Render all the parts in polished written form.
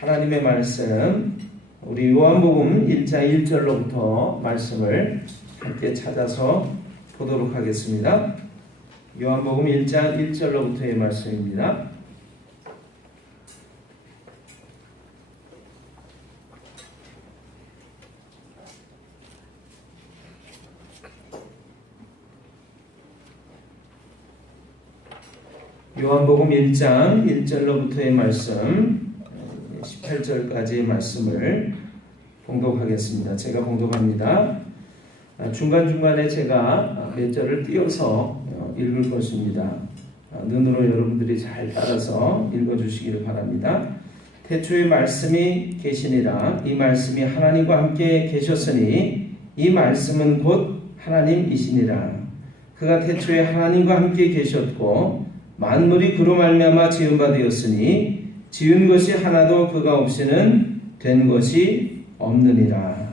하나님의 말씀, 우리 요한복음 1장 1절로부터 말씀을 함께 찾아서 보도록 하겠습니다. 요한복음 1장 1절로부터의 말씀입니다. 요한복음 1장 1절로부터의 말씀 18절까지의 말씀을 봉독하겠습니다. 제가 봉독합니다. 중간중간에 제가 몇 절을 띄어서 읽을 것입니다. 눈으로 여러분들이 잘 따라서 읽어주시기를 바랍니다. 태초에 말씀이 계시니라. 이 말씀이 하나님과 함께 계셨으니 이 말씀은 곧 하나님이시니라. 그가 태초에 하나님과 함께 계셨고 만물이 그로 말미암아 지은 바 되었으니 지은 것이 하나도 그가 없이는 된 것이 없느니라.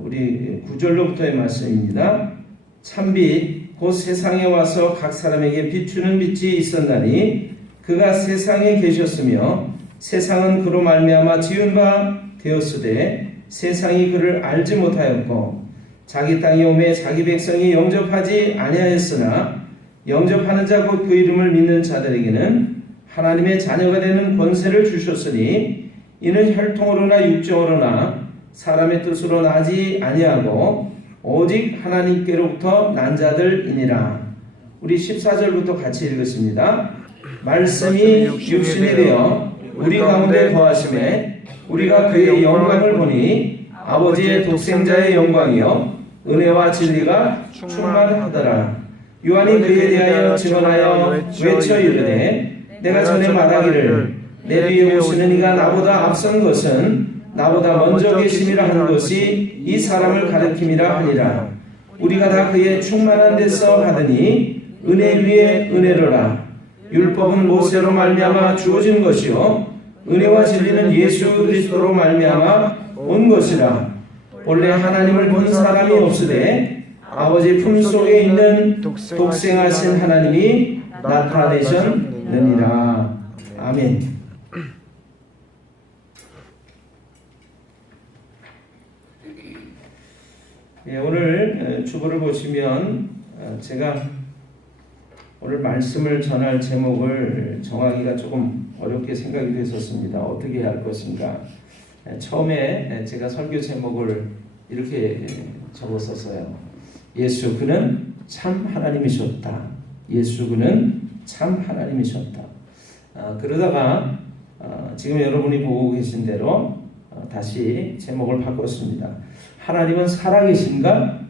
우리 9절로부터의 말씀입니다. 참빛 곧 세상에 와서 각 사람에게 비추는 빛이 있었나니 그가 세상에 계셨으며 세상은 그로 말미암아 지은 바 되었으되 세상이 그를 알지 못하였고 자기 땅에 오매 자기 백성이 영접하지 아니하였으나 영접하는 자 곧 그 이름을 믿는 자들에게는 하나님의 자녀가 되는 권세를 주셨으니 이는 혈통으로나 육정으로나 사람의 뜻으로 나지 아니하고 오직 하나님께로부터 난 자들이니라. 우리 14절부터 같이 읽겠습니다. 말씀이 육신이 되어 우리 가운데 거하심에 우리가 그의 영광을 보니 아버지의 독생자의 영광이요 은혜와 진리가 충만하더라. 요한이 그에 대하여 증언하여 외쳐 이르되 내가 전에 말하기를 내 뒤에 오시는 이가 나보다 앞선 것은 나보다 먼저 계심이라 한 것이 이 사람을 가리킴이라 하니라. 우리가 다 그의 충만한 데서 받으니 은혜 위에 은혜로라. 율법은 모세로 말미암아 주어진 것이요 은혜와 진리는 예수 그리스도로 말미암아 온 것이라. 본래 하나님을 본 사람이 없으되 아버지 품속에 있는 독생하신 하나님이 나타내셨느니라. 아멘. 오늘 주보를 보시면 제가 오늘 말씀을 전할 제목을 정하기가 조금 어렵게 생각이 됐었습니다. 어떻게 해야 할 것인가. 처음에 제가 설교 제목을 이렇게 적었었어요. 예수 그는 참 하나님이셨다. 예수 그는 참 하나님이셨다. 그러다가 지금 여러분이 보고 계신 대로 다시 제목을 바꿨습니다. 하나님은 살아계신가?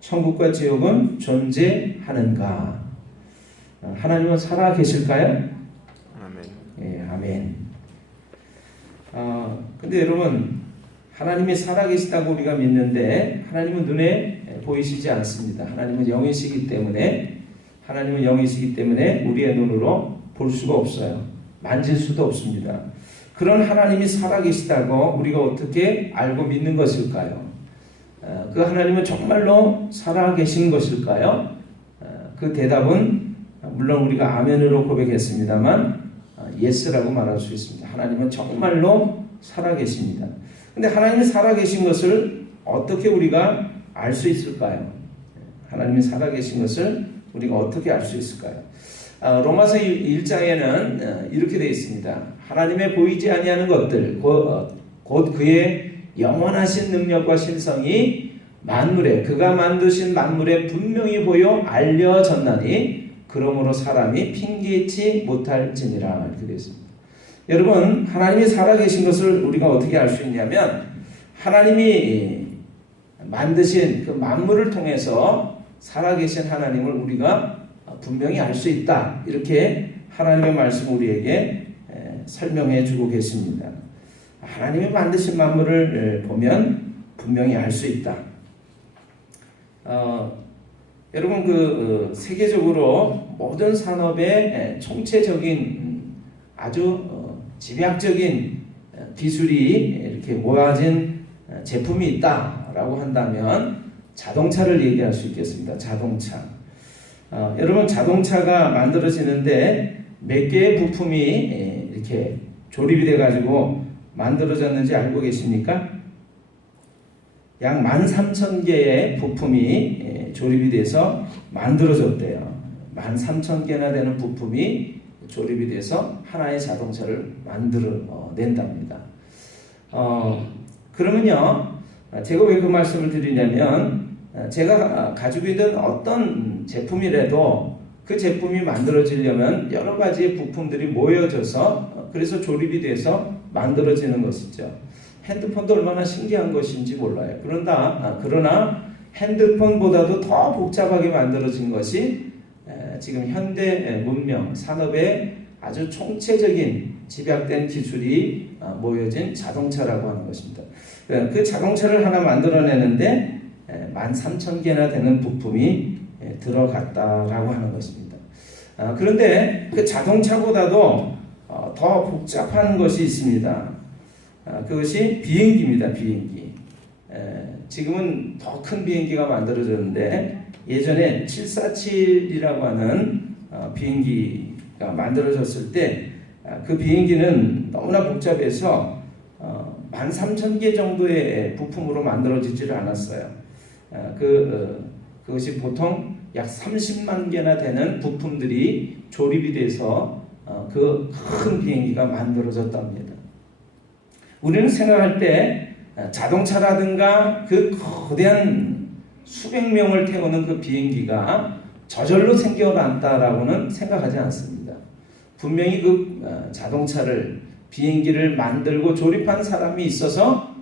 천국과 지옥은 존재하는가? 하나님은 살아계실까요? 아멘. 예, 아멘. 근데 여러분, 하나님이 살아계시다고 우리가 믿는데 하나님은 눈에 보이시지 않습니다. 하나님은 영이시기 때문에 우리의 눈으로 볼 수가 없어요. 만질 수도 없습니다. 그런 하나님이 살아계시다고 우리가 어떻게 알고 믿는 것일까요? 그 하나님은 정말로 살아계신 것일까요? 그 대답은 물론 우리가 아멘으로 고백했습니다만 예스라고 말할 수 있습니다. 하나님은 정말로 살아계십니다. 근데 하나님이 살아계신 것을 어떻게 우리가 알 수 있을까요? 하나님이 살아계신 것을 우리가 어떻게 알 수 있을까요? 로마서 1장에는 이렇게 되어 있습니다. 하나님의 보이지 아니하는 것들 곧 그의 영원하신 능력과 신성이 그가 만드신 만물에 분명히 보여 알려졌나니 그러므로 사람이 핑계치 못할지니라. 이렇게 되어 있습니다. 여러분, 하나님이 살아계신 것을 우리가 어떻게 알 수 있냐면 하나님이 만드신 그 만물을 통해서 살아계신 하나님을 우리가 분명히 알 수 있다. 이렇게 하나님의 말씀 우리에게 설명해 주고 계십니다. 하나님이 만드신 만물을 보면 분명히 알 수 있다. 여러분 세계적으로 모든 산업의 총체적인 아주 집약적인 기술이 이렇게 모아진 제품이 있다라고 한다면 자동차를 얘기할 수 있겠습니다. 자동차. 여러분 자동차가 만들어지는데 몇 개의 부품이 이렇게 조립이 돼가지고 만들어졌는지 알고 계십니까? 약 13,000개의 부품이 조립이 돼서 만들어졌대요. 13,000개나 되는 부품이 조립이 돼서 하나의 자동차를 만들어낸답니다. 그러면요, 제가 왜 그 말씀을 드리냐면, 제가 가지고 있는 어떤 제품이라도 그 제품이 만들어지려면 여러 가지의 부품들이 모여져서 그래서 조립이 돼서 만들어지는 것이죠. 핸드폰도 얼마나 신기한 것인지 몰라요. 그러나 핸드폰보다도 더 복잡하게 만들어진 것이 지금 현대 문명, 산업의 아주 총체적인 집약된 기술이 모여진 자동차라고 하는 것입니다. 그 자동차를 하나 만들어내는데 13,000개나 되는 부품이 들어갔다라고 하는 것입니다. 그런데 그 자동차보다도 더 복잡한 것이 있습니다. 그것이 비행기입니다. 비행기. 지금은 더 큰 비행기가 만들어졌는데 예전에 747이라고 하는 비행기가 만들어졌을 때 그 비행기는 너무나 복잡해서 13,000개 정도의 부품으로 만들어지지를 않았어요. 그것이 보통 약 30만 개나 되는 부품들이 조립이 돼서 그 큰 비행기가 만들어졌답니다. 우리는 생각할 때 자동차라든가 그 거대한 수백 명을 태우는 그 비행기가 저절로 생겨났다라고는 생각하지 않습니다. 분명히 그 자동차를, 비행기를 만들고 조립한 사람이 있어서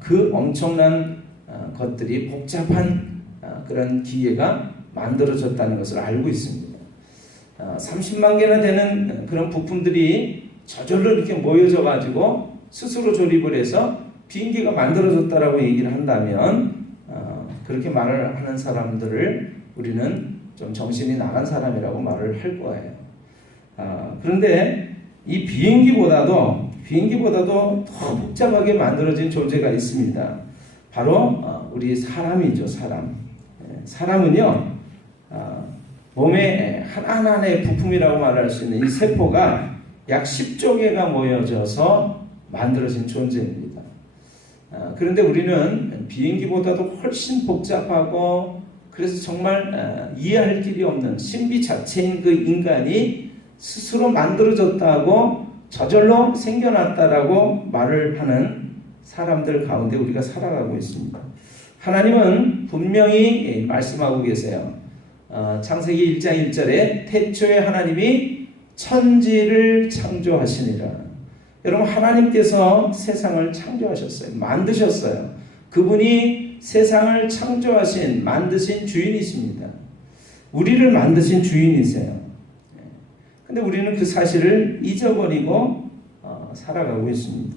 그 엄청난 것들이 복잡한 그런 기계가 만들어졌다는 것을 알고 있습니다. 30만 개나 되는 그런 부품들이 저절로 이렇게 모여져 가지고 스스로 조립을 해서 비행기가 만들어졌다라고 얘기를 한다면 그렇게 말을 하는 사람들을 우리는 좀 정신이 나간 사람이라고 말을 할 거예요. 그런데 이 비행기보다도 더 복잡하게 만들어진 존재가 있습니다. 바로 우리 사람이죠. 사람은요, 몸의 하나하나의 부품이라고 말할 수 있는 이 세포가 약 10조 개가 모여져서 만들어진 존재입니다. 그런데 우리는 비행기보다도 훨씬 복잡하고 그래서 정말 이해할 길이 없는 신비 자체인 그 인간이 스스로 만들어졌다고 저절로 생겨났다라고 말을 하는 사람들 가운데 우리가 살아가고 있습니다. 하나님은 분명히 말씀하고 계세요. 창세기 1장 1절에 태초에 하나님이 천지를 창조하시니라. 여러분, 하나님께서 세상을 창조하셨어요. 만드셨어요. 그분이 세상을 창조하신, 만드신 주인이십니다. 우리를 만드신 주인이세요. 근데 우리는 그 사실을 잊어버리고 살아가고 있습니다.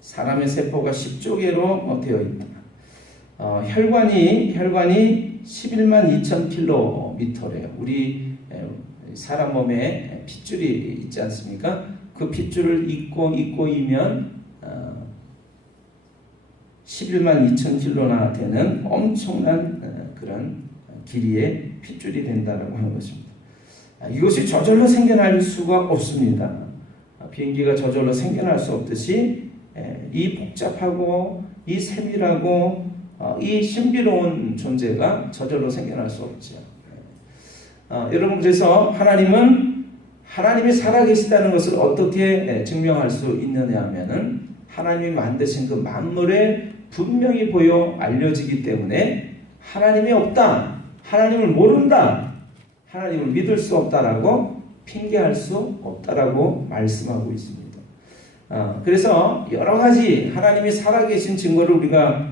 사람의 세포가 10조 개로 되어 있다. 혈관이 11만 2천 킬로미터래요. 우리 사람 몸에 핏줄이 있지 않습니까? 그 핏줄을 잇고 이면 11만 2천 킬로나 되는 엄청난 그런 길이의 핏줄이 된다라고 하는 것입니다. 이것이 저절로 생겨날 수가 없습니다. 비행기가 저절로 생겨날 수 없듯이 이 복잡하고 이 세밀하고 이 신비로운 존재가 저절로 생겨날 수 없죠. 여러분, 그래서 하나님이 살아계시다는 것을 어떻게 증명할 수 있느냐 하면은 하나님이 만드신 그 만물에 분명히 보여 알려지기 때문에 하나님이 없다, 하나님을 모른다, 하나님을 믿을 수 없다라고 핑계할 수 없다라고 말씀하고 있습니다. 그래서 여러 가지 하나님이 살아계신 증거를 우리가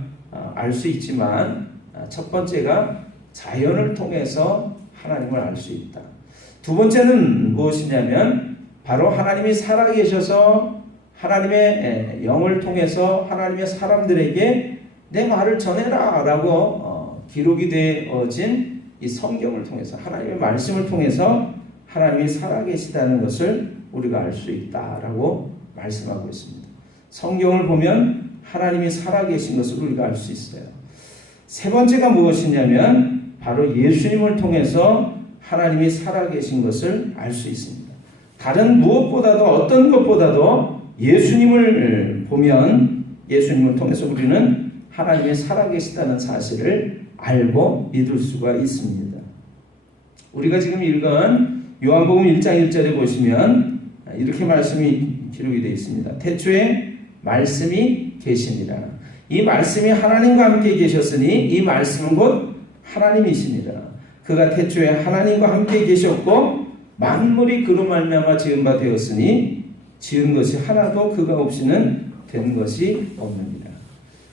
알 수 있지만 첫 번째가 자연을 통해서 하나님을 알 수 있다. 두 번째는 무엇이냐면 바로 하나님이 살아계셔서 하나님의 영을 통해서 하나님의 사람들에게 내 말을 전해라 라고 기록이 되어진 이 성경을 통해서, 하나님의 말씀을 통해서 하나님이 살아계시다는 것을 우리가 알 수 있다라고 말씀하고 있습니다. 성경을 보면 하나님이 살아계신 것을 우리가 알 수 있어요. 세 번째가 무엇이냐면 바로 예수님을 통해서 하나님이 살아계신 것을 알 수 있습니다. 다른 무엇보다도 어떤 것보다도 예수님을 보면 예수님을 통해서 우리는 하나님이 살아계시다는 사실을 알고 믿을 수가 있습니다. 우리가 지금 읽은 요한복음 1장 1절에 보시면 이렇게 말씀이 기록이 되어 있습니다. 태초에 말씀이 계시니라. 이 말씀이 하나님과 함께 계셨으니 이 말씀은 곧 하나님이시니라. 그가 태초에 하나님과 함께 계셨고 만물이 그로 말미암아 지은 바 되었으니 지은 것이 하나도 그가 없이는 된 것이 없느니라.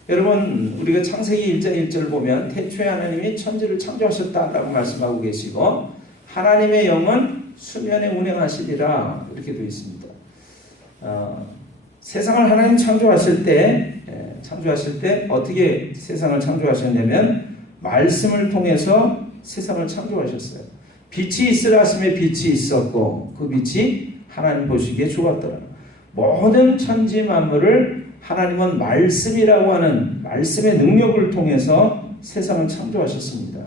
여러분, 우리가 창세기 1장 1절을 보면 태초에 하나님이 천지를 창조하셨다라고 말씀하고 계시고 하나님의 영은 수면에 운행하시리라 이렇게 되어 있습니다. 세상을 하나님 창조하실 때 어떻게 세상을 창조하셨냐면 말씀을 통해서 세상을 창조하셨어요. 빛이 있으라 하심에 빛이 있었고 그 빛이 하나님 보시기에 좋았더라. 모든 천지 만물을 하나님은 말씀이라고 하는 말씀의 능력을 통해서 세상을 창조하셨습니다.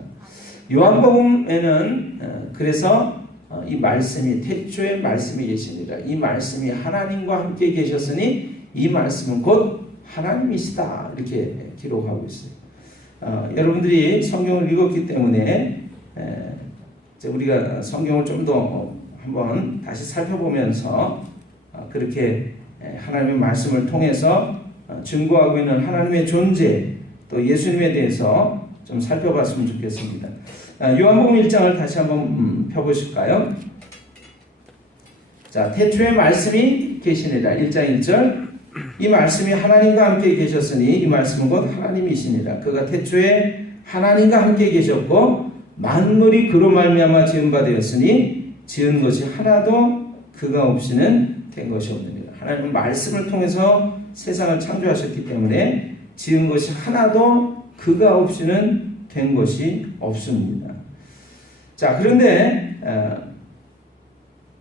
요한복음에는 그래서 이 말씀이 태초에 말씀이 계시니라. 이 말씀이 하나님과 함께 계셨으니 이 말씀은 곧 하나님이시다 이렇게 기록하고 있어요. 여러분들이 성경을 읽었기 때문에 우리가 성경을 좀 더 한번 다시 살펴보면서 그렇게 하나님의 말씀을 통해서 증거하고 있는 하나님의 존재 또 예수님에 대해서 좀 살펴봤으면 좋겠습니다. 요한복음 1장을 다시 한번 펴보실까요? 자, 태초에 말씀이 계시니라. 1장 1절. 이 말씀이 하나님과 함께 계셨으니 이 말씀은 곧 하나님이시니라. 그가 태초에 하나님과 함께 계셨고 만물이 그로 말미암아 지은 바 되었으니 지은 것이 하나도 그가 없이는 된 것이 없느니라. 하나님은 말씀을 통해서 세상을 창조하셨기 때문에 지은 것이 하나도 그가 없이는 된 것이 없습니다. 자, 그런데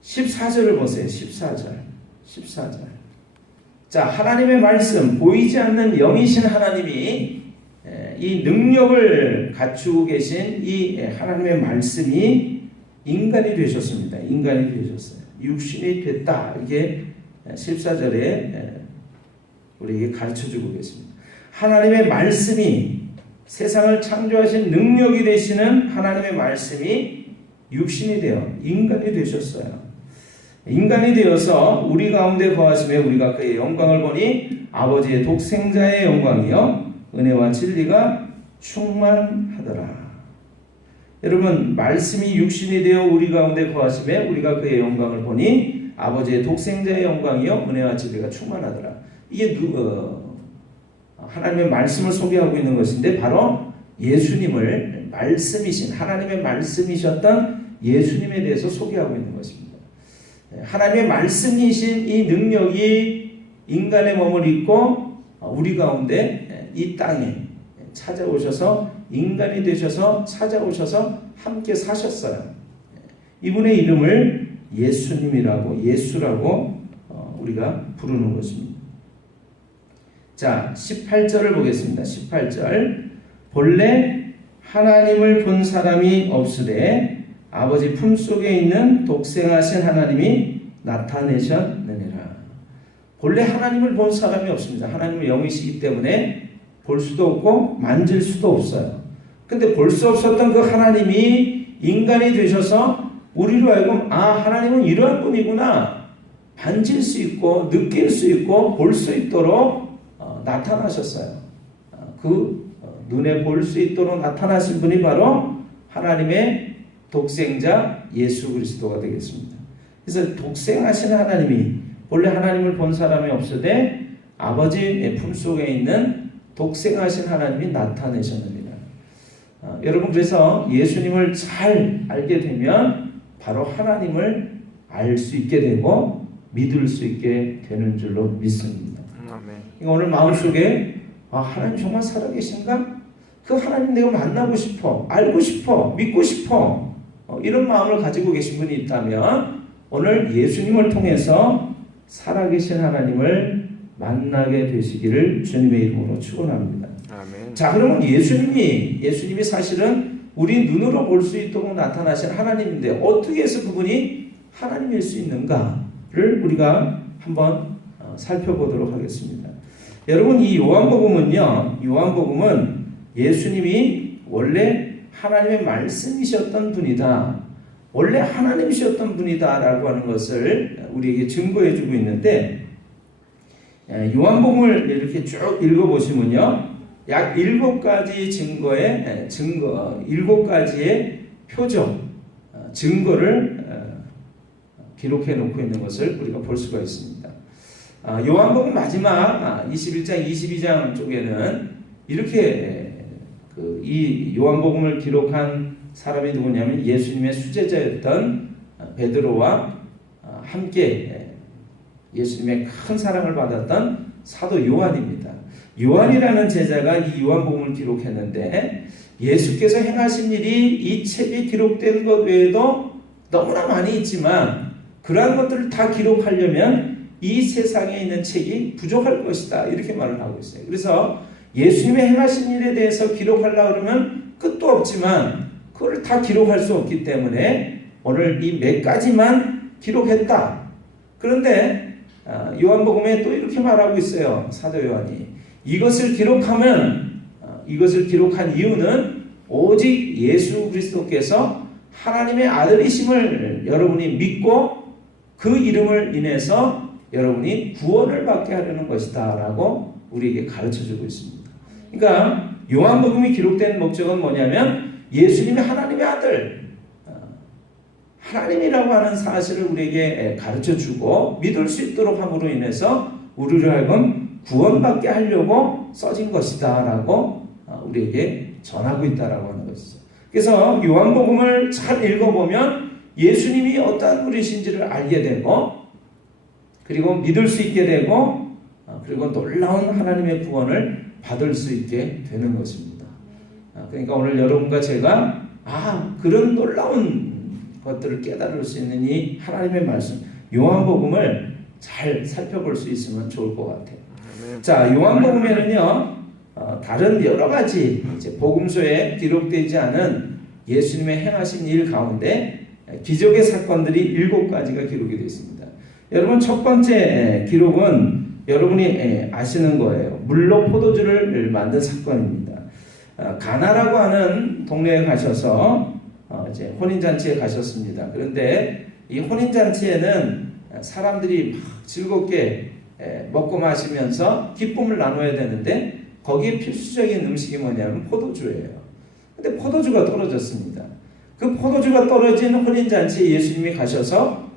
14절을 보세요. 14절. 자, 하나님의 말씀, 보이지 않는 영이신 하나님이 이 능력을 갖추고 계신 이 하나님의 말씀이 인간이 되셨습니다. 인간이 되셨어요. 육신이 됐다. 이게 14절에 우리에게 가르쳐주고 계십니다. 하나님의 말씀이 세상을 창조하신 능력이 되시는 하나님의 말씀이 육신이 되어 인간이 되셨어요. 인간이 되어서 우리 가운데 거하시며 우리가 그의 영광을 보니 아버지의 독생자의 영광이요 은혜와 진리가 충만하더라. 여러분, 말씀이 육신이 되어 우리 가운데 거하시며 우리가 그의 영광을 보니 아버지의 독생자의 영광이요 은혜와 진리가 충만하더라. 이게 하나님의 말씀을 소개하고 있는 것인데 바로 예수님을 말씀이신 하나님의 말씀이셨던 예수님에 대해서 소개하고 있는 것입니다. 하나님의 말씀이신 이 능력이 인간의 몸을 입고 우리 가운데 이 땅에 찾아오셔서 인간이 되셔서 찾아오셔서 함께 사셨어요. 이분의 이름을 예수라고 우리가 부르는 것입니다. 자, 18절을 보겠습니다. 18절. 본래 하나님을 본 사람이 없으되 아버지 품속에 있는 독생하신 하나님이 나타내셨느니라. 본래 하나님을 본 사람이 없습니다. 하나님은 영이시기 때문에 볼 수도 없고 만질 수도 없어요. 근데 볼 수 없었던 그 하나님이 인간이 되셔서 우리로 하여금 하나님은 이러한 분이구나 만질 수 있고 느낄 수 있고 볼 수 있도록 나타나셨어요. 눈에 볼 수 있도록 나타나신 분이 바로 하나님의 독생자 예수 그리스도가 되겠습니다. 그래서 독생하신 하나님이 본래 하나님을 본 사람이 없으되 아버지의 품속에 있는 독생하신 하나님이 나타내셨느니라. 여러분, 그래서 예수님을 잘 알게 되면 바로 하나님을 알 수 있게 되고 믿을 수 있게 되는 줄로 믿습니다. 그러니까 오늘 마음속에 하나님 정말 살아계신가? 그 하나님 내가 만나고 싶어, 알고 싶어, 믿고 싶어, 이런 마음을 가지고 계신 분이 있다면 오늘 예수님을 통해서 살아계신 하나님을 만나게 되시기를 주님의 이름으로 축원합니다. 아멘. 자, 그러면 예수님이 사실은 우리 눈으로 볼 수 있도록 나타나신 하나님인데 어떻게 해서 그분이 하나님일 수 있는가를 우리가 한번 살펴보도록 하겠습니다. 여러분, 이 요한복음은 예수님이 원래 하나님의 말씀이셨던 분이다, 원래 하나님이셨던 분이다라고 하는 것을 우리에게 증거해주고 있는데, 요한복음을 이렇게 쭉 읽어보시면요, 약 7가지 증거, 7가지의 표적, 증거를 기록해 놓고 있는 것을 우리가 볼 수가 있습니다. 요한복음 마지막 21장, 22장 쪽에는 이렇게 이 요한복음을 기록한 사람이 누구냐면 예수님의 수제자였던 베드로와 함께 예수님의 큰 사랑을 받았던 사도 요한입니다. 요한이라는 제자가 이 요한복음을 기록했는데, 예수께서 행하신 일이 이 책에 기록된 것 외에도 너무나 많이 있지만 그러한 것들을 다 기록하려면 이 세상에 있는 책이 부족할 것이다, 이렇게 말을 하고 있어요. 그래서 예수님의 행하신 일에 대해서 기록하려고 그러면 끝도 없지만 그걸 다 기록할 수 없기 때문에 오늘 이 몇 가지만 기록했다. 그런데 요한복음에 또 이렇게 말하고 있어요. 사도 요한이 이것을 기록한 이유는 오직 예수 그리스도께서 하나님의 아들이심을 여러분이 믿고 그 이름을 인해서 여러분이 구원을 받게 하려는 것이다 라고 우리에게 가르쳐주고 있습니다. 그러니까 요한복음이 기록된 목적은 뭐냐면 예수님이 하나님의 아들, 하나님이라고 하는 사실을 우리에게 가르쳐주고 믿을 수 있도록 함으로 인해서 우리를 하여금 구원받게 하려고 써진 것이다 라고 우리에게 전하고 있다라고 하는 것이죠. 그래서 요한복음을 잘 읽어보면 예수님이 어떠한 분이신지를 알게 되고, 그리고 믿을 수 있게 되고, 그리고 놀라운 하나님의 구원을 받을 수 있게 되는 것입니다. 그러니까 오늘 여러분과 제가 그런 놀라운 것들을 깨달을 수 있는 이 하나님의 말씀 요한복음을 잘 살펴볼 수 있으면 좋을 것 같아요. 자, 요한복음에는요 다른 여러 가지 이제 복음서에 기록되지 않은 예수님의 행하신 일 가운데 기적의 사건들이 7가지가 기록이 되어 있습니다. 여러분, 첫 번째 기록은 여러분이 아시는 거예요. 물로 포도주를 만든 사건입니다. 가나라고 하는 동네에 가셔서 이제 혼인잔치에 가셨습니다. 그런데 이 혼인잔치에는 사람들이 막 즐겁게 먹고 마시면서 기쁨을 나눠야 되는데 거기에 필수적인 음식이 뭐냐면 포도주예요. 근데 포도주가 떨어졌습니다. 그 포도주가 떨어진 혼인잔치에 예수님이 가셔서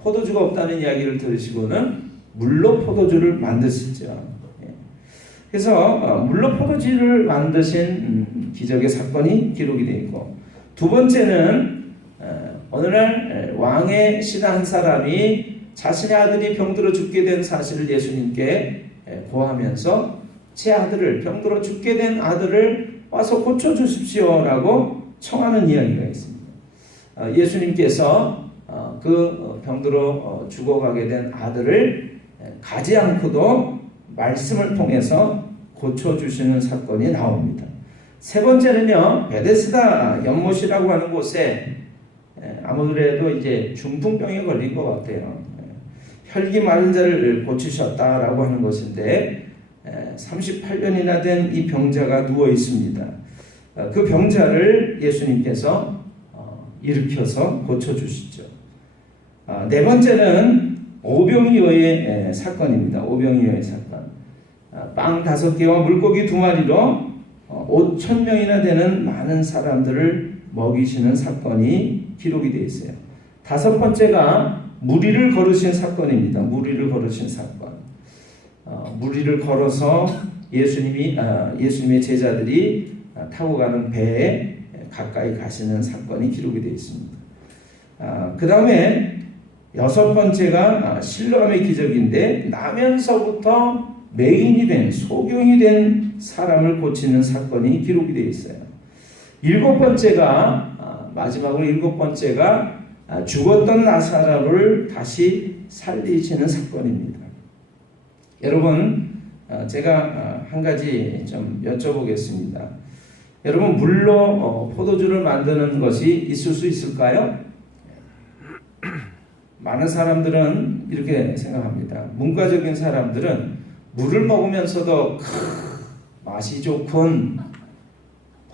포도주가 없다는 이야기를 들으시고는 물로 포도주를 만드시죠. 그래서 물로 포도주를 만드신 기적의 사건이 기록이 되어 있고, 두 번째는 어느 날 왕의 신하 한 사람이 자신의 아들이 병들어 죽게 된 사실을 예수님께 고하면서 제 아들을, 병들어 죽게 된 아들을 와서 고쳐주십시오라고 청하는 이야기가 있습니다. 예수님께서 그 병들어 죽어가게 된 아들을 가지 않고도 말씀을 통해서 고쳐주시는 사건이 나옵니다. 세 번째는요, 베데스다 연못이라고 하는 곳에 아무래도 이제 중풍병에 걸린 것 같아요. 혈기 마른 자를 고치셨다라고 하는 것인데 38년이나 된 이 병자가 누워 있습니다. 그 병자를 예수님께서 일으켜서 고쳐주시죠. 네 번째는 오병이어의 사건입니다. 오병이어의 사건. 빵 5개와 물고기 2마리로 5,000명이나 되는 많은 사람들을 먹이시는 사건이 기록이 되어 있어요. 다섯 번째가 무리를 걸으신 사건입니다. 무리를 걸으신 사건. 무리를 걸어서 예수님의 제자들이 타고 가는 배에 가까이 가시는 사건이 기록이 되어 있습니다. 그 다음에 여섯 번째가 실로암의 기적인데 나면서부터 맹인이 된, 소경이 된 사람을 고치는 사건이 기록이 되어 있어요. 마지막으로 일곱 번째가 죽었던 나사로를 다시 살리시는 사건입니다. 여러분, 제가 한 가지 좀 여쭤보겠습니다. 여러분, 물로 포도주를 만드는 것이 있을 수 있을까요? 많은 사람들은 이렇게 생각합니다. 문과적인 사람들은 물을 먹으면서도 맛이 좋군,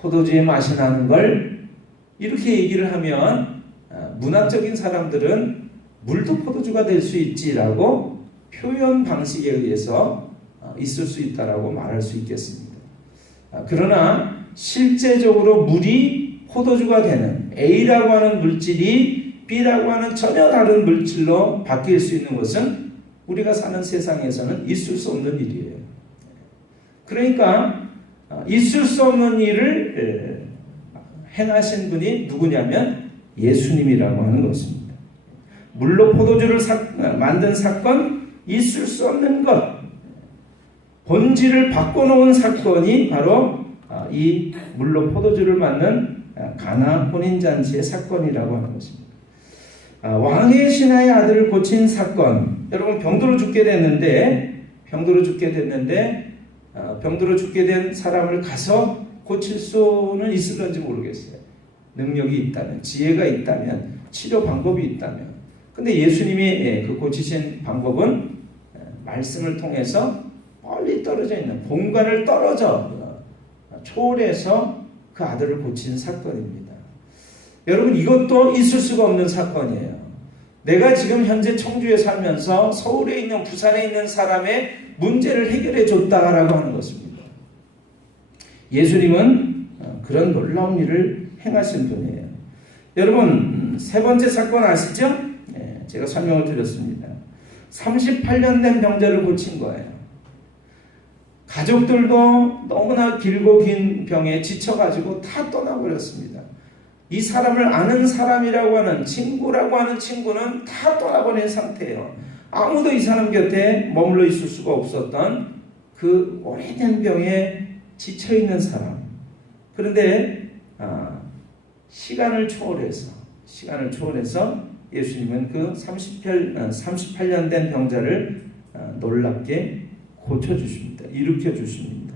포도주의 맛이 나는 걸 이렇게 얘기를 하면 문학적인 사람들은 물도 포도주가 될 수 있지라고 표현 방식에 의해서 있을 수 있다라고 말할 수 있겠습니다. 그러나 실제적으로 물이 포도주가 되는 A라고 하는 물질이 B라고 하는 전혀 다른 물질로 바뀔 수 있는 것은 우리가 사는 세상에서는 있을 수 없는 일이에요. 그러니까 있을 수 없는 일을 행하신 분이 누구냐면 예수님이라고 하는 것입니다. 물로 포도주를 만든 사건, 있을 수 없는 것, 본질을 바꿔놓은 사건이 바로 이 물로 포도주를 만든 가나 혼인잔치의 사건이라고 하는 것입니다. 왕의 신하의 아들을 고친 사건. 여러분 병들어 죽게 됐는데 병들어 죽게 된 사람을 가서 고칠 수는 있을런지 모르겠어요. 능력이 있다면, 지혜가 있다면, 치료 방법이 있다면. 근데 예수님이 그 고치신 방법은 말씀을 통해서 멀리 떨어져 있는 본관을 초월해서 그 아들을 고친 사건입니다. 여러분 이것도 있을 수가 없는 사건이에요. 내가 지금 현재 청주에 살면서 서울에 있는 부산에 있는 사람의 문제를 해결해 줬다라고 하는 것입니다. 예수님은 그런 놀라운 일을 행하신 분이에요. 여러분 세 번째 사건 아시죠? 제가 설명을 드렸습니다. 38년 된 병자를 고친 거예요. 가족들도 너무나 길고 긴 병에 지쳐가지고 다 떠나버렸습니다. 이 사람을 아는 사람이라고 하는 친구라고 하는 친구는 다 떠나버린 상태예요. 아무도 이 사람 곁에 머물러 있을 수가 없었던 그 오래된 병에 지쳐있는 사람. 그런데 시간을 초월해서 예수님은 그 38년 된 병자를 놀랍게 고쳐주십니다. 일으켜주십니다.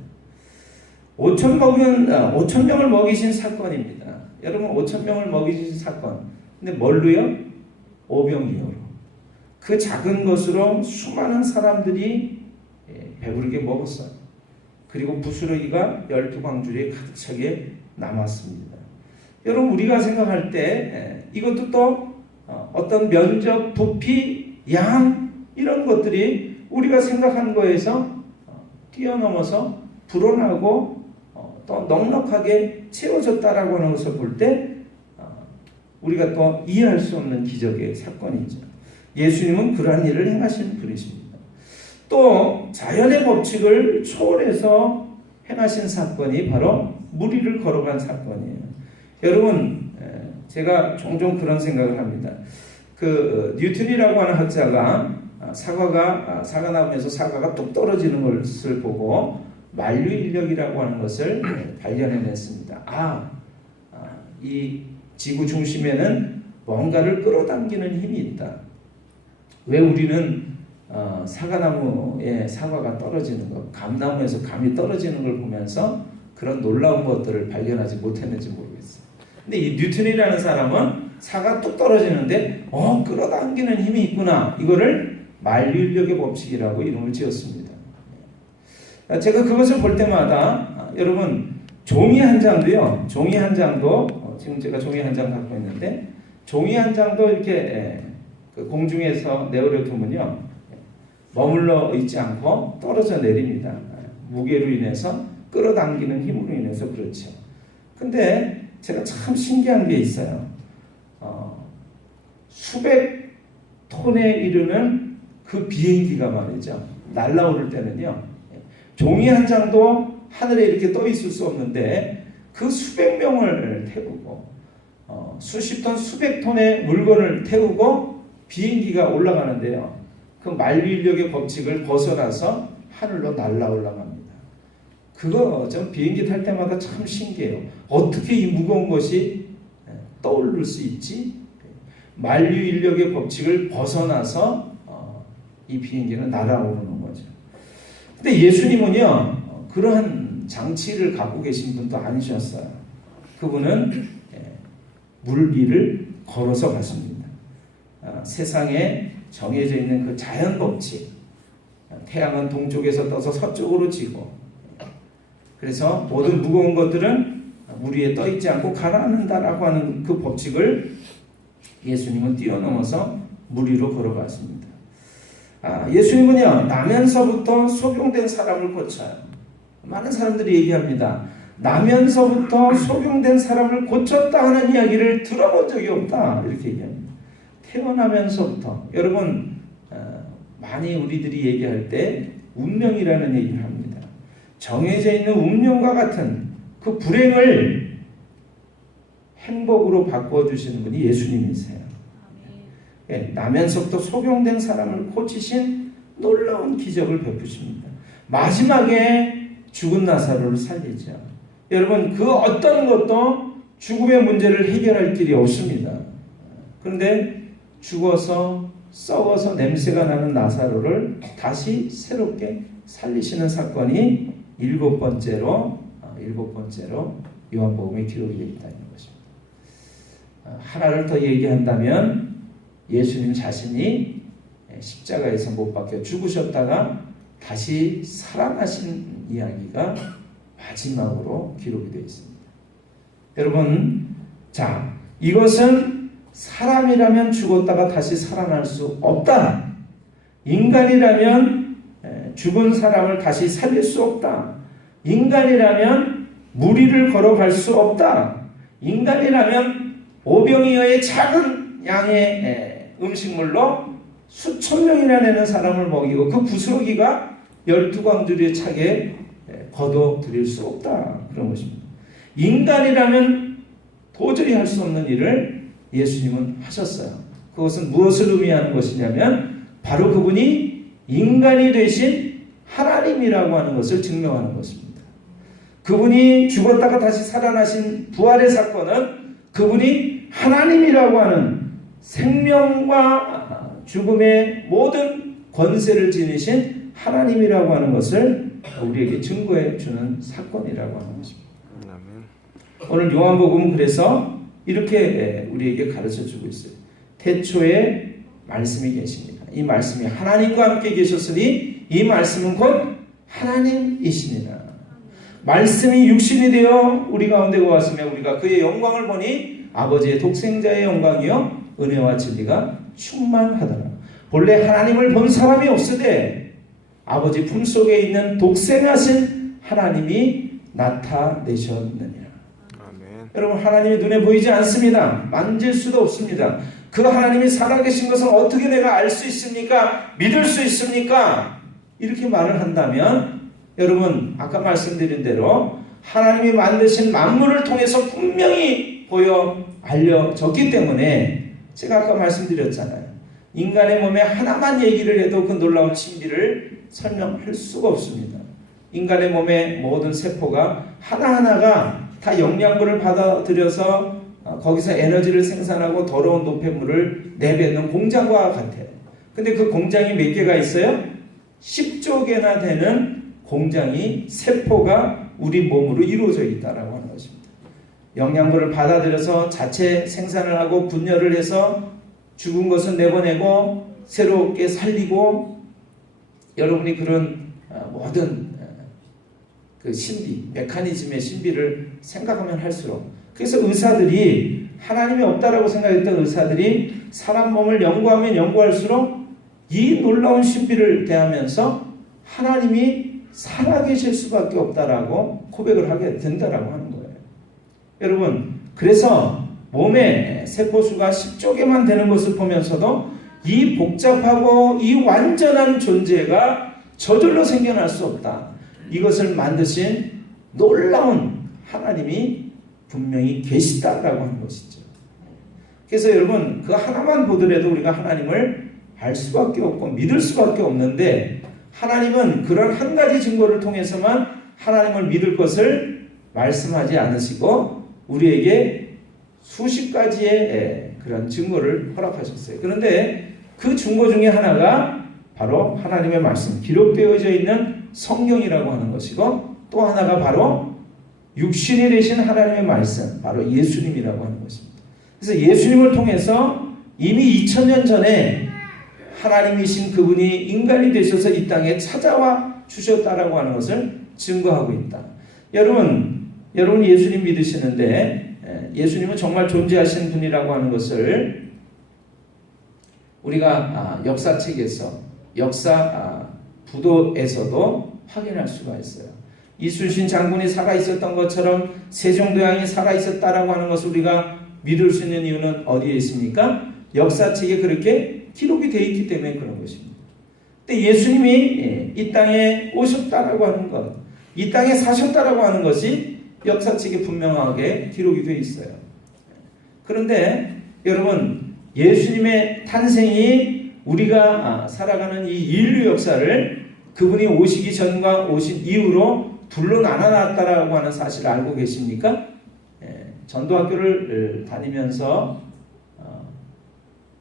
5,000명을 먹이신 사건입니다. 여러분 5,000명을 먹이신 사건. 근데 뭘로요? 오병이어로. 그 작은 것으로 수많은 사람들이 배부르게 먹었어요. 그리고 부스러기가 12광주리에 가득 차게 남았습니다. 여러분 우리가 생각할 때 이것도 또 어떤 면적, 부피, 양 이런 것들이 우리가 생각한 거에서 뛰어넘어서 불어나고 또 넉넉하게 채워졌다라고 하는 것을 볼 때 우리가 또 이해할 수 없는 기적의 사건이죠. 예수님은 그러한 일을 행하신 분이십니다. 또 자연의 법칙을 초월해서 행하신 사건이 바로 물 위를 걸어간 사건이에요. 여러분 제가 종종 그런 생각을 합니다. 그 뉴턴이라고 하는 학자가 사과나무에서 사과가 뚝 떨어지는 것을 보고 만류인력이라고 하는 것을 발견해냈습니다. 이 지구 중심에는 뭔가를 끌어당기는 힘이 있다. 왜 우리는 사과나무에 사과가 떨어지는 것, 감나무에서 감이 떨어지는 걸 보면서 그런 놀라운 것들을 발견하지 못했는지 모르겠어요. 근데 이 뉴턴이라는 사람은 사과 뚝 떨어지는데 끌어당기는 힘이 있구나. 이거를 만류인력의 법칙이라고 이름을 지었습니다. 제가 그것을 볼 때마다 여러분 종이 한 장도요. 지금 제가 종이 한 장 갖고 있는데 종이 한 장도 이렇게 그 공중에서 내버려 두면요. 머물러 있지 않고 떨어져 내립니다. 무게로 인해서 끌어당기는 힘으로 인해서 그렇죠. 근데 제가 참 신기한 게 있어요. 수백 톤에 이르는 그 비행기가 말이죠. 날아오를 때는요. 종이 한 장도 하늘에 이렇게 떠 있을 수 없는데 그 수백 명을 태우고 수십 톤, 수백 톤의 물건을 태우고 비행기가 올라가는데요. 그 만류인력의 법칙을 벗어나서 하늘로 날아 올라갑니다. 그거 전 비행기 탈 때마다 참 신기해요. 어떻게 이 무거운 것이 떠오를 수 있지? 만류인력의 법칙을 벗어나서 이 비행기는 날아오르는 거죠. 근데 예수님은요, 그러한 장치를 갖고 계신 분도 아니셨어요. 그분은 물 위를 걸어서 갔습니다. 세상에 정해져 있는 그 자연 법칙, 태양은 동쪽에서 떠서 서쪽으로 지고, 그래서 모든 무거운 것들은 물 위에 떠 있지 않고 가라앉는다라고 하는 그 법칙을 예수님은 뛰어넘어서 물 위로 걸어갔습니다. 예수님은요, 나면서부터 소경된 사람을 고쳐요. 많은 사람들이 얘기합니다. 나면서부터 소경된 사람을 고쳤다 하는 이야기를 들어본 적이 없다, 이렇게 얘기합니다. 태어나면서부터. 여러분, 많이 우리들이 얘기할 때 운명이라는 얘기를 합니다. 정해져 있는 운명과 같은 그 불행을 행복으로 바꿔주시는 분이 예수님이세요. 나면서부터 소경된 사람을 고치신 놀라운 기적을 베푸십니다. 마지막에 죽은 나사로를 살리죠. 여러분, 그 어떤 것도 죽음의 문제를 해결할 길이 없습니다. 그런데 죽어서 썩어서 냄새가 나는 나사로를 다시 새롭게 살리시는 사건이 일곱 번째로 요한복음에 기록이 되어 있다는 것입니다. 하나를 더 얘기한다면 예수님 자신이 십자가에서 못 박혀 죽으셨다가 다시 살아나신 이야기가 마지막으로 기록이 되어 있습니다. 여러분, 자, 이것은 사람이라면 죽었다가 다시 살아날 수 없다. 인간이라면 죽은 사람을 다시 살릴 수 없다. 인간이라면 무리를 걸어갈 수 없다. 인간이라면 오병이어의 작은 양의 음식물로 수천 명이나 되는 사람을 먹이고 그 부스러기가 12광주리에 차게 거둬들일 수 없다. 그런 것입니다. 인간이라면 도저히 할 수 없는 일을 예수님은 하셨어요. 그것은 무엇을 의미하는 것이냐면 바로 그분이 인간이 되신 하나님이라고 하는 것을 증명하는 것입니다. 그분이 죽었다가 다시 살아나신 부활의 사건은 그분이 하나님이라고 하는 생명과 죽음의 모든 권세를 지니신 하나님이라고 하는 것을 우리에게 증거해 주는 사건이라고 하는 것입니다. 오늘 요한복음은 그래서 이렇게 우리에게 가르쳐 주고 있어요. 태초에 말씀이 계십니다. 이 말씀이 하나님과 함께 계셨으니 이 말씀은 곧 하나님이시니라. 말씀이 육신이 되어 우리 가운데 왔으며 우리가 그의 영광을 보니 아버지의 독생자의 영광이요 은혜와 진리가 충만하더라. 본래 하나님을 본 사람이 없으되 아버지 품속에 있는 독생하신 하나님이 나타내셨느니라. 아멘. 여러분, 하나님이 눈에 보이지 않습니다. 만질 수도 없습니다. 그 하나님이 살아계신 것을 어떻게 내가 알 수 있습니까? 믿을 수 있습니까? 이렇게 말을 한다면 여러분, 아까 말씀드린 대로 하나님이 만드신 만물을 통해서 분명히 보여 알려졌기 때문에 제가 아까 말씀드렸잖아요. 인간의 몸에 하나만 얘기를 해도 그 놀라운 신비를 설명할 수가 없습니다. 인간의 몸의 모든 세포가 하나하나가 다 영양분을 받아들여서 거기서 에너지를 생산하고 더러운 노폐물을 내뱉는 공장과 같아요. 근데 그 공장이 몇 개가 있어요? 10조 개나 되는 공장이, 세포가 우리 몸으로 이루어져 있다라고 하는 것입니다. 영양분을 받아들여서 자체 생산을 하고 분열을 해서 죽은 것은 내보내고 새롭게 살리고, 여러분이 그런 모든 그 신비, 메커니즘의 신비를 생각하면 할수록, 그래서 의사들이, 하나님이 없다라고 생각했던 의사들이 사람 몸을 연구하면 연구할수록 이 놀라운 신비를 대하면서 하나님이 살아계실 수밖에 없다라고 고백을 하게 된다라고 하는 거예요. 여러분, 그래서 몸의 세포수가 10조 개만 되는 것을 보면서도 이 복잡하고 이 완전한 존재가 저절로 생겨날 수 없다. 이것을 만드신 놀라운 하나님이 분명히 계시다라고 하는 것이죠. 그래서 여러분, 그 하나만 보더라도 우리가 하나님을 알 수밖에 없고 믿을 수밖에 없는데, 하나님은 그런 한 가지 증거를 통해서만 하나님을 믿을 것을 말씀하지 않으시고 우리에게 수십 가지의 그런 증거를 허락하셨어요. 그런데 그 증거 중에 하나가 바로 하나님의 말씀, 기록되어져 있는 성경이라고 하는 것이고, 또 하나가 바로 육신이 되신 하나님의 말씀, 바로 예수님이라고 하는 것입니다. 그래서 예수님을 통해서 이미 2000년 전에 하나님이신 그분이 인간이 되셔서 이 땅에 찾아와 주셨다라고 하는 것을 증거하고 있다. 여러분 예수님 믿으시는데 예수님은 정말 존재하신 분이라고 하는 것을 우리가 역사책에서 부도에서도 확인할 수가 있어요. 이순신 장군이 살아있었던 것처럼 세종대왕이 살아있었다라고 하는 것을 우리가 믿을 수 있는 이유는 어디에 있습니까? 역사책에 그렇게 기록이 되어 있기 때문에 그런 것입니다. 근데 예수님이 이 땅에 오셨다라고 하는 것, 이 땅에 사셨다라고 하는 것이 역사책에 분명하게 기록이 되어 있어요. 그런데 여러분, 예수님의 탄생이 우리가 살아가는 이 인류 역사를 그분이 오시기 전과 오신 이후로 둘로 나눠놨다라고 하는 사실을 알고 계십니까? 전도학교를 다니면서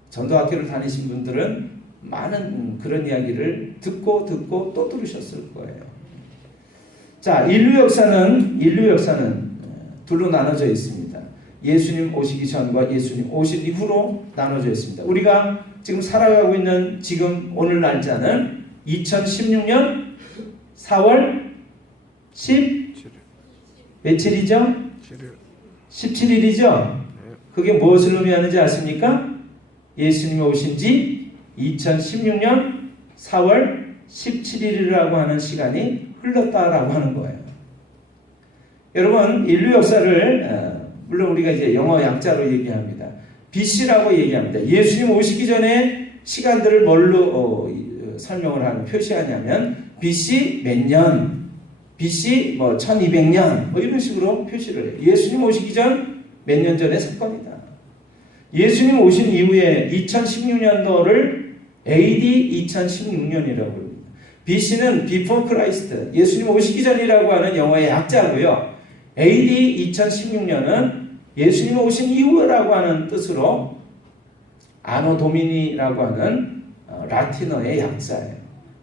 전도학교를 다니신 분들은 많은 그런 이야기를 듣고 또 들으셨을 거예요. 자, 인류 역사는 둘로 나눠져 있습니다. 예수님 오시기 전과 예수님 오신 이후로 나눠져 있습니다. 우리가 지금 살아가고 있는 지금 오늘 날짜는 2016년 4월 17일이죠? 17일이죠? 그게 무엇을 의미하는지 아십니까? 예수님이 오신 지 2016년 4월 17일이라고 하는 시간이 흘렀다라고 하는 거예요. 여러분, 인류 역사를 물론 우리가 이제 영어 약자로 얘기합니다. BC라고 얘기합니다. 예수님 오시기 전에 시간들을 뭘로 설명을 하는 표시하냐면 BC 몇 년, BC 1200년 이런 식으로 표시를 해요. 예수님 오시기 전 몇 년 전의 사건이다. 예수님 오신 이후에 2016년도를 AD 2016년이라고 합니다. BC는 Before Christ, 예수님 오시기 전이라고 하는 영어의 약자고요. AD 2016년은 예수님 오신 이후라고 하는 뜻으로 아노 도미니라고 하는 라틴어의 약자예요.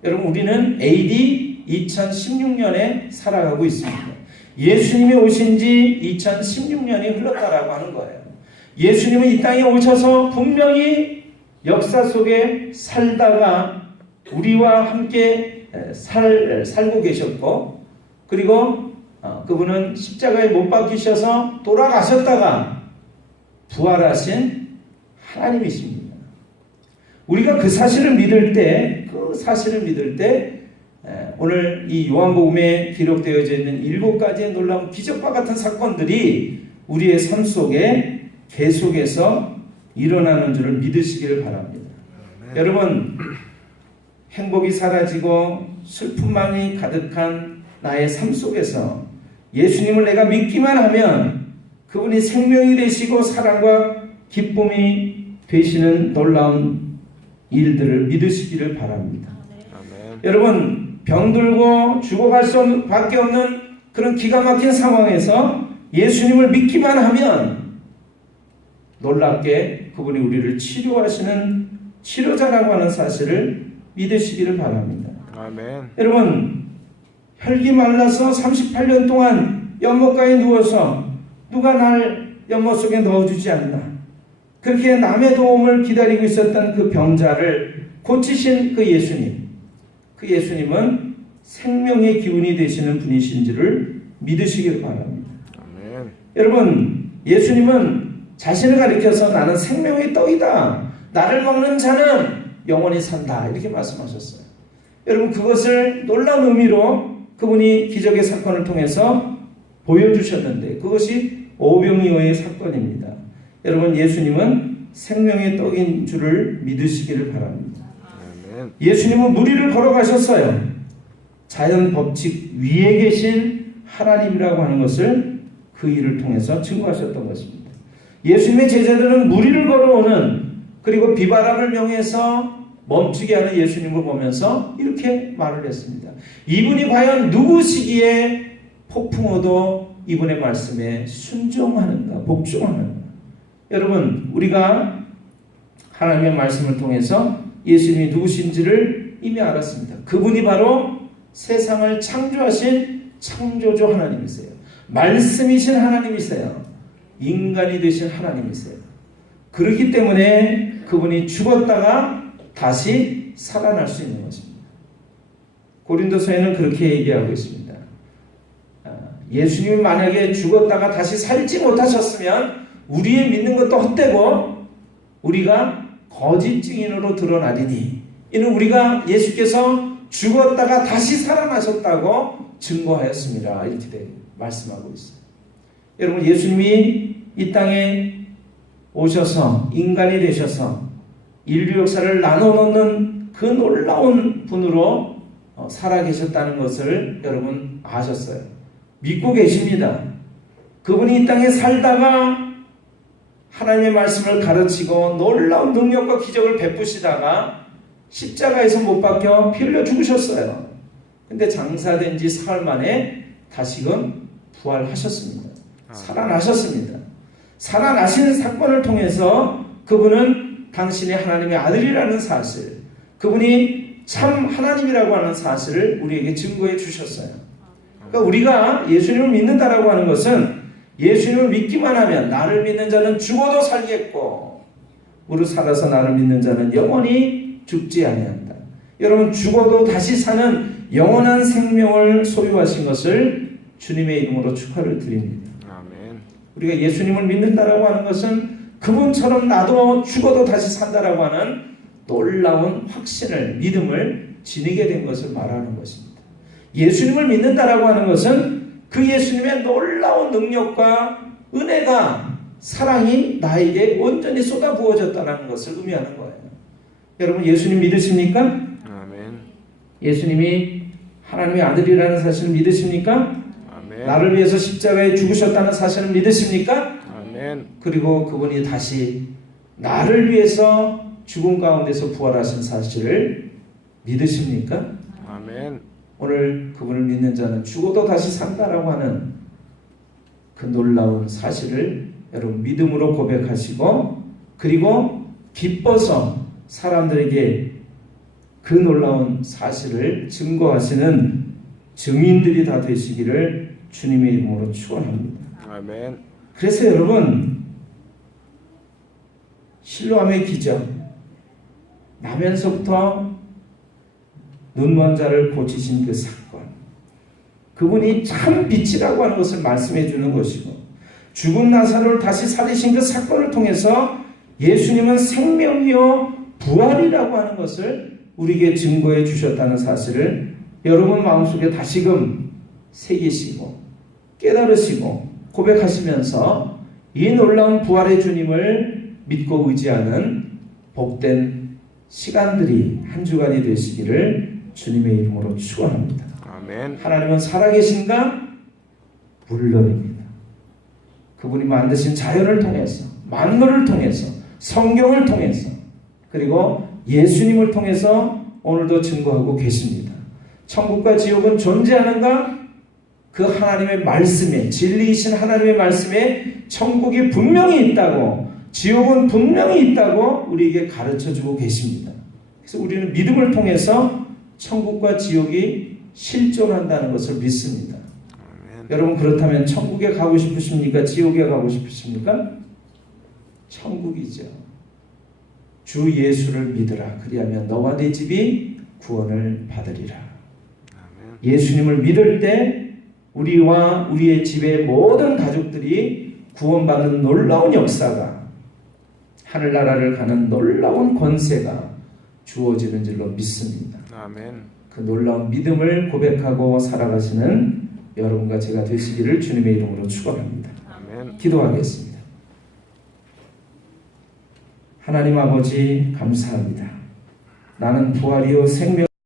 여러분, 우리는 AD 2016년에 살아가고 있습니다. 예수님이 오신 지 2016년이 흘렀다라고 하는 거예요. 예수님은 이 땅에 오셔서 분명히 역사 속에 살다가 우리와 함께 살고 계셨고, 그리고 그분은 십자가에 못 박히셔서 돌아가셨다가 부활하신 하나님이십니다. 우리가 그 사실을 믿을 때 오늘 이 요한복음에 기록되어져 있는 7가지의 놀라운 기적과 같은 사건들이 우리의 삶 속에 계속해서 일어나는 줄을 믿으시기를 바랍니다. 여러분, 행복이 사라지고 슬픔만이 가득한 나의 삶 속에서 예수님을 내가 믿기만 하면 그분이 생명이 되시고 사랑과 기쁨이 되시는 놀라운 일들을 믿으시기를 바랍니다. 아멘. 여러분, 병들고 죽어갈 수밖에 없는 그런 기가 막힌 상황에서 예수님을 믿기만 하면 놀랍게 그분이 우리를 치료하시는 치료자라고 하는 사실을 믿으시기를 바랍니다. 아멘. 여러분, 혈기 말라서 38년 동안 연못가에 누워서 누가 날 연못 속에 넣어주지 않나, 그렇게 남의 도움을 기다리고 있었던 그 병자를 고치신 그 예수님은 생명의 기운이 되시는 분이신지를 믿으시기를 바랍니다. 아멘. 여러분, 예수님은 자신을 가리켜서 나는 생명의 떡이다, 나를 먹는 자는 영원히 산다, 이렇게 말씀하셨어요. 여러분, 그것을 놀라운 의미로 그분이 기적의 사건을 통해서 보여주셨는데 그것이 오병이어의 사건입니다. 여러분, 예수님은 생명의 떡인 줄을 믿으시기를 바랍니다. 아멘. 예수님은 무리를 걸어가셨어요. 자연 법칙 위에 계신 하나님이라고 하는 것을 그 일을 통해서 증거하셨던 것입니다. 예수님의 제자들은 무리를 걸어오는, 그리고 비바람을 명해서 멈추게 하는 예수님을 보면서 이렇게 말을 했습니다. 이분이 과연 누구시기에 폭풍어도 이분의 말씀에 순종하는가, 복종하는가. 여러분, 우리가 하나님의 말씀을 통해서 예수님이 누구신지를 이미 알았습니다. 그분이 바로 세상을 창조하신 창조주 하나님이세요. 말씀이신 하나님이세요. 인간이 되신 하나님이세요. 그렇기 때문에 그분이 죽었다가 다시 살아날 수 있는 것입니다. 고린도서에는 그렇게 얘기하고 있습니다. 예수님이 만약에 죽었다가 다시 살지 못하셨으면 우리의 믿는 것도 헛되고 우리가 거짓 증인으로 드러나리니 이는 우리가 예수께서 죽었다가 다시 살아나셨다고 증거하였습니다. 이렇게 말씀하고 있어요. 여러분, 예수님이 이 땅에 오셔서 인간이 되셔서 인류 역사를 나눠놓는 그 놀라운 분으로 살아계셨다는 것을 여러분 아셨어요. 믿고 계십니다. 그분이 이 땅에 살다가 하나님의 말씀을 가르치고 놀라운 능력과 기적을 베푸시다가 십자가에서 못 박혀 피 흘려 죽으셨어요. 근데 장사된 지 사흘 만에 다시금 부활하셨습니다. 살아나셨습니다. 살아나시는 사건을 통해서 그분은 당신의 하나님의 아들이라는 사실, 그분이 참 하나님이라고 하는 사실을 우리에게 증거해 주셨어요. 그러니까 우리가 예수님을 믿는다라고 하는 것은 예수님을 믿기만 하면 나를 믿는 자는 죽어도 살겠고 무릇 살아서 나를 믿는 자는 영원히 죽지 아니한다. 여러분, 죽어도 다시 사는 영원한 생명을 소유하신 것을 주님의 이름으로 축하를 드립니다. 아멘. 우리가 예수님을 믿는다라고 하는 것은 그분처럼 나도 죽어도 다시 산다라고 하는 놀라운 확신을, 믿음을 지니게 된 것을 말하는 것입니다. 예수님을 믿는다라고 하는 것은 그 예수님의 놀라운 능력과 은혜가, 사랑이 나에게 온전히 쏟아부어졌다는 것을 의미하는 거예요. 여러분, 예수님 믿으십니까? 아멘. 예수님이 하나님의 아들이라는 사실을 믿으십니까? 아멘. 나를 위해서 십자가에 죽으셨다는 사실을 믿으십니까? 아멘. 그리고 그분이 다시 나를 위해서 죽음 가운데서 부활하신 사실을 믿으십니까? 아멘. 오늘 그분을 믿는 자는 죽어도 다시 산다라고 하는 그 놀라운 사실을 여러분 믿음으로 고백하시고, 그리고 기뻐서 사람들에게 그 놀라운 사실을 증거하시는 증인들이 다 되시기를 주님의 이름으로 축원합니다. 아멘. 그래서 여러분, 실로암의 기적, 나면서부터 눈먼 자를 고치신 그 사건, 그분이 참 빛이라고 하는 것을 말씀해 주는 것이고, 죽은 나사로를 다시 살리신 그 사건을 통해서 예수님은 생명이요 부활이라고 하는 것을 우리에게 증거해 주셨다는 사실을 여러분 마음속에 다시금 새기시고 깨달으시고 고백하시면서 이 놀라운 부활의 주님을 믿고 의지하는 복된 시간들이 한 주간이 되시기를 주님의 이름으로 축원합니다. 아멘. 하나님은 살아계신가? 물론입니다. 그분이 만드신 자연을 통해서, 만물을 통해서, 성경을 통해서, 그리고 예수님을 통해서 오늘도 증거하고 계십니다. 천국과 지옥은 존재하는가? 그 하나님의 말씀에, 진리이신 하나님의 말씀에 천국이 분명히 있다고, 지옥은 분명히 있다고 우리에게 가르쳐주고 계십니다. 그래서 우리는 믿음을 통해서 천국과 지옥이 실존한다는 것을 믿습니다. 아멘. 여러분, 그렇다면 천국에 가고 싶으십니까? 지옥에 가고 싶으십니까? 천국이죠. 주 예수를 믿으라. 그리하면 너와 네 집이 구원을 받으리라. 아멘. 예수님을 믿을 때 우리와 우리의 집의 모든 가족들이 구원받는 놀라운 역사가, 하늘나라를 가는 놀라운 권세가 주어지는 줄로 믿습니다. 아멘. 그 놀라운 믿음을 고백하고 살아가시는 여러분과 제가 되시기를 주님의 이름으로 축원합니다. 아멘. 기도하겠습니다. 하나님 아버지, 감사합니다. 나는 부활이요 생명